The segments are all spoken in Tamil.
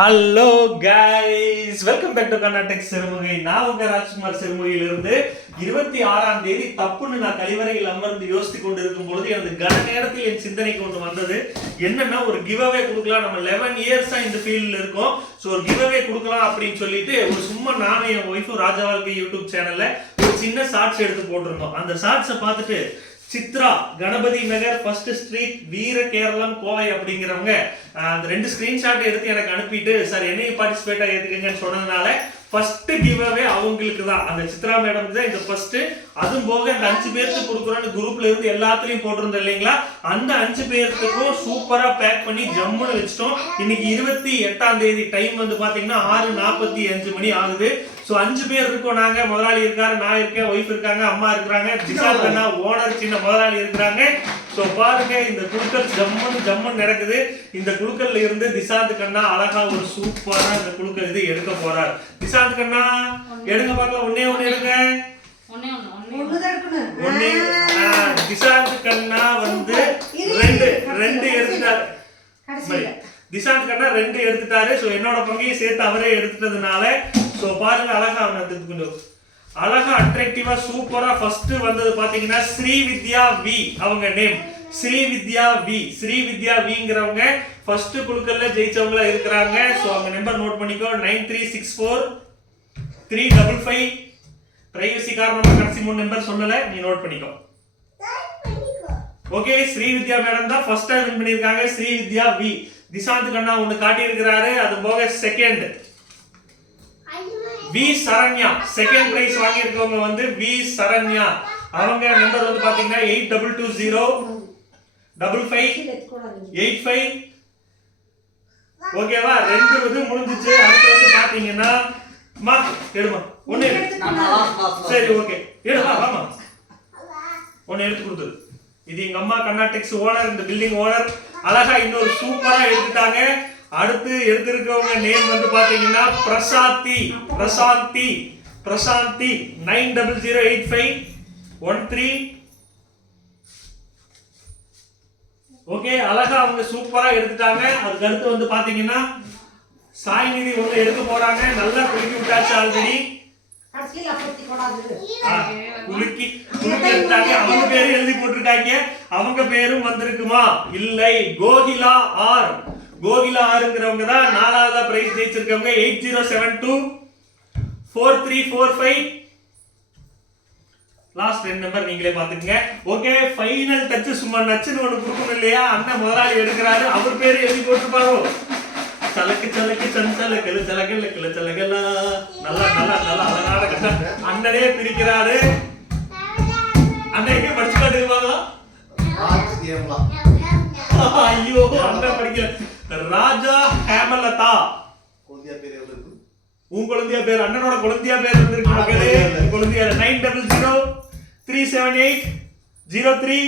Hello guys welcome back to Karnatak Sirumugai நான் உங்க ராஜ்குமார் சிறுமுகையிலிருந்து இருபத்தி ஆறாம் தேதி தப்புன்னு நான் கழிவறையில் அமர்ந்து யோசித்து கொண்டு இருக்கும் பொழுது எனது கன நேரத்தில் என் சிந்தனைக்கு ஒன்று வந்தது. என்னன்னா ஒரு கிவ் அவே கொடுக்கலாம். நம்ம லெவன் இயர்ஸாக இந்த ஃபீல்டில் இருக்கோம். ஸோ ஒரு கிவ் அவே கொடுக்கலாம் அப்படின்னு சொல்லிட்டு ஒரு சும்மா நானும் என் ஒய்ஃபும் ராஜா வாழ்க்கை யூடியூப் சேனலில் ஒரு சின்ன ஷார்ட்ஸ் எடுத்து போட்டிருந்தோம். அந்த ஷார்ட்ஸை பார்த்துட்டு சித்ரா கணபதி நகர் ஃபர்ஸ்ட் ஸ்ட்ரீட் வீர கேரளம் கோவை அப்படிங்கிறவங்க அந்த ரெண்டு ஸ்கிரீன்ஷாட் எடுத்து எனக்கு அனுப்பிட்டு சார் என்னையும் பார்ட்டிசிபேட் ஆகிருக்குங்கன்னு சொன்னதுனால ஃபர்ஸ்ட் கிவ் அவே அவங்களுக்கு தான் அந்த சித்ரா மேடம் தான் இந்த ஃபர்ஸ்ட் அதுவும் போக இந்த அஞ்சு பேருக்கு கொடுக்குறோன்னு குரூப்ல இருந்து எல்லாத்துலயும் போட்டிருந்தோம் இல்லைங்களா? அந்த அஞ்சு பேர்த்துக்கும் சூப்பரா பேக் பண்ணி ஜம்முன்னு வச்சிட்டோம். இன்னைக்கு இருபத்தி எட்டாம் தேதி டைம் வந்து பாத்தீங்கன்னா ஆறு நாற்பத்தி அஞ்சு மணி ஆகுது. ஸோ அஞ்சு பேர் இருக்கோம் நாங்க. முதலாளி இருக்காரு நான் இருக்கேன் ஒய்ஃப் இருக்காங்க அம்மா இருக்கிறாங்க ஜிசால் கண்ணா ஓனர் சின்ன முதலாளி இருக்கிறாங்க. ஸோ பாருங்க இந்த குழுக்கள் ஜம்முன்னு ஜம்முன்னு நடக்குது. இந்த குழுக்கள்ல இருந்து திசாந்த் கண்ணா அழகா ஒரு சூப்பரா இந்த குழுக்கள் இது எடுக்க போறார். திசாந்த் கண்ணா எடுங்க பார்க்கலாம் ஒன்னே ஒண்ணு எடுங்க. ஒண்ணே திசாந்த் கண்ணா வந்து ரெண்டு ரெண்டு. எடுத்துட்டாரு. திசாந்த் கண்ணா ரெண்டு எடுத்துட்டாரு. ஸோ என்னோட பங்கையும் சேர்த்து அவரே எடுத்துட்டதுனால ஸோ பாருங்க அழகா அவனை கொஞ்சம் அழகா அட்ராக்டிவா சூப்பரா ஃபர்ஸ்ட் வந்தது பாத்தீங்கன்னா ஸ்ரீ வித்யா வி அவங்க நேம் ஸ்ரீ வித்யா வி ஸ்ரீ வித்யா விங்கிறவங்க ஃபர்ஸ்ட் குழுக்கள்ல ஜெயிச்சவங்களா இருக்கிறாங்க. ஸோ அவங்க நம்பர் நோட் பண்ணிக்கோ nine three six four three double five privacy காரணமாக கடைசி மூணு நம்பர் சொல்லல நீ நோட் பண்ணிக்கோ. ஓகே ஸ்ரீ வித்யா மேடம் தான் ஃபர்ஸ்ட் டைம் வின் பண்ணியிருக்காங்க ஸ்ரீ வித்யா வி திசாந்த் கண்ணா ஒன்று காட்டியிருக்கிறாரு அது போக second V Saranya second prize வாங்கியிருக்கவங்க வந்து வி சரண்யா. அவங்க நம்பர் வந்து பார்த்தீங்கன்னா eight double two zero double five eight five ஓகேவா ரெண்டு இது முடிஞ்சிச்சு. அடுத்து வந்து பார்த்தீங்கன்னா மா எடுமா. ஒண்ணு. சரி ஓகே எடுமா வாமா. ஒன்னு எடுத்து கொடுத்துரு இது எங்க அம்மா கர்நாடெக்ஸ் ஓனர் இந்த பில்டிங் ஓனர் அழகா இன்னொரு சூப்பரா எடுத்துட்டாங்க. அடுத்து எடுத்திருக்கவங்க நேம் வந்து பாத்தீங்கன்னா Prashanthi. Prashanthi. Prashanthi nine double zero eight five one three. Okay அழகா அவங்க சூப்பரா எடுத்துட்டாங்க. அதுக்கு அடுத்து வந்து பாத்தீங்கன்னா சாய்நிதி ஒண்ணு எடுக்க போறாங்க. நல்லா குலுக்கி விட்டாச்சு ஆல்ரெடி. குலுக்கி குலுக்கி எடுத்தாங்க அவங்க பேரும் எழுதி போட்டிருக்காங்க. அவங்க பேரும் வந்திருக்குமா? இல்லை. கோகிலா ஆர். கோகிலா ஆறுங்கிறவங்க தான் நாலாவதா prize ஜெயிச்சிருக்கவங்க. Eight zero seven two four three four five. Last ரெண்டு நம்பர் நீங்களே பாத்துக்கங்க ஓகே ஃபைனல் டச் சும்மா நச்சுன்னு ஒண்ணு கொடுக்கணும் இல்லையா? அண்ணன் முதலாளி எடுக்கிறாரு. அவர் பேரு எழுதி போட்டுருப்பாரோ? சலக்கு சலக்கு சஞ்சலக்கலு சலகல்ல கிள சலகலா நல்லா நல்லா நல்லா அழகான கதை. அண்ணனே பிரிக்கிறாரு. அண்ணன் எங்க படிச்சு காட்டுவாங்களா ஐயோ அண்ணன் படிக்கல ராஜா ஹேமலதா. உன் குழந்தையா பேர் அண்ணனோட குழந்தையா பேர் வந்திருக்கு மக்களே. குழந்தையா nine double zero three seven eight zero three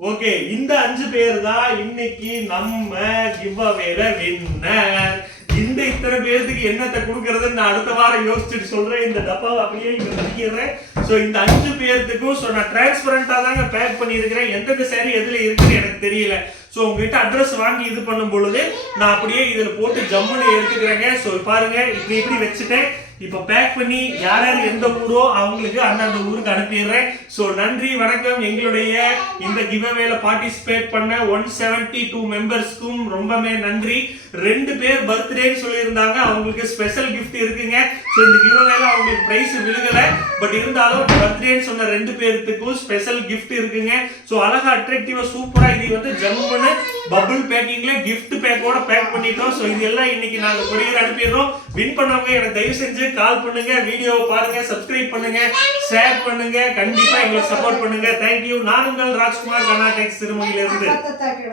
okay இந்த அஞ்சு பேர் தான் இன்னைக்கு நம்ம கிவ் அவேல வின்னர் இந்த இத்தனை பேருக்கு என்னத்தை கொடுக்கறதுன்னு நான் அடுத்த வாரம் யோசிச்சுட்டு சொல்றேன். இந்த டப்பாவை அப்படியே இங்க வைக்கிறேன் ஸோ இந்த அஞ்சு பேர்த்துக்கும் ஸோ நான் டிரான்ஸ்பரண்டா தாங்க பேக் பண்ணியிருக்கிறேன். எந்தெந்த சாரி எதுல இருக்குன்னு எனக்கு தெரியல. ஸோ உங்ககிட்ட அட்ரஸ் வாங்கி இது பண்ணும் பொழுது நான் அப்படியே இதில் போட்டு ஜம்முன்னு எடுத்துக்கிறேங்க. ஸோ பாருங்க இப்படி இப்படி வச்சுட்டேன். இப்போ பேக் பண்ணி யார் யார் எந்த ஊரோ அவங்களுக்கு அந்தந்த ஊருக்கு அனுப்பிடுறேன். ஸோ நன்றி வணக்கம். எங்களுடைய இந்த கிவ்அவேல பார்ட்டிசிபேட் பண்ண ஒன் செவன்டி டூ மெம்பர்ஸ்க்கும் ரொம்பவே நன்றி. ரெண்டு பேர் பர்த்டேன்னு சொல்லியிருந்தாங்க. அவங்களுக்கு ஸ்பெஷல் கிஃப்ட் இருக்குங்க. ஸோ இந்த கிவ்அவேல அவங்களுக்கு ப்ரைஸ் விழுகலை. பட் இருந்தாலும் பர்த்டேன்னு சொன்ன ரெண்டு பேர்த்துக்கும் ஸ்பெஷல் கிஃப்ட் இருக்குங்க. ஸோ அழகாக அட்ராக்டிவாக சூப்பராக இது வந்து ஜம்முன்னு பபுள் பேக்கிங்ல கிஃப்ட் பேக்கோட பேக் பண்ணிட்டோம். ஸோ இது எல்லாம் இன்னைக்கு நாங்கள் கொரியர் அனுப்பிடுறோம். வின் பண்ணவங்க எனக்கு தயவு செஞ்சு கால் பண்ணுங்க வீடியோவை பாருங்க சப்ஸ்கிரைப் பண்ணுங்க ஷேர் பண்ணுங்க. கண்டிப்பா எங்களுக்கு சப்போர்ட் பண்ணுங்க. தேங்க்யூ நான் உங்கள் ராஜ்குமார் கர்நாடக திருமணியிலிருந்து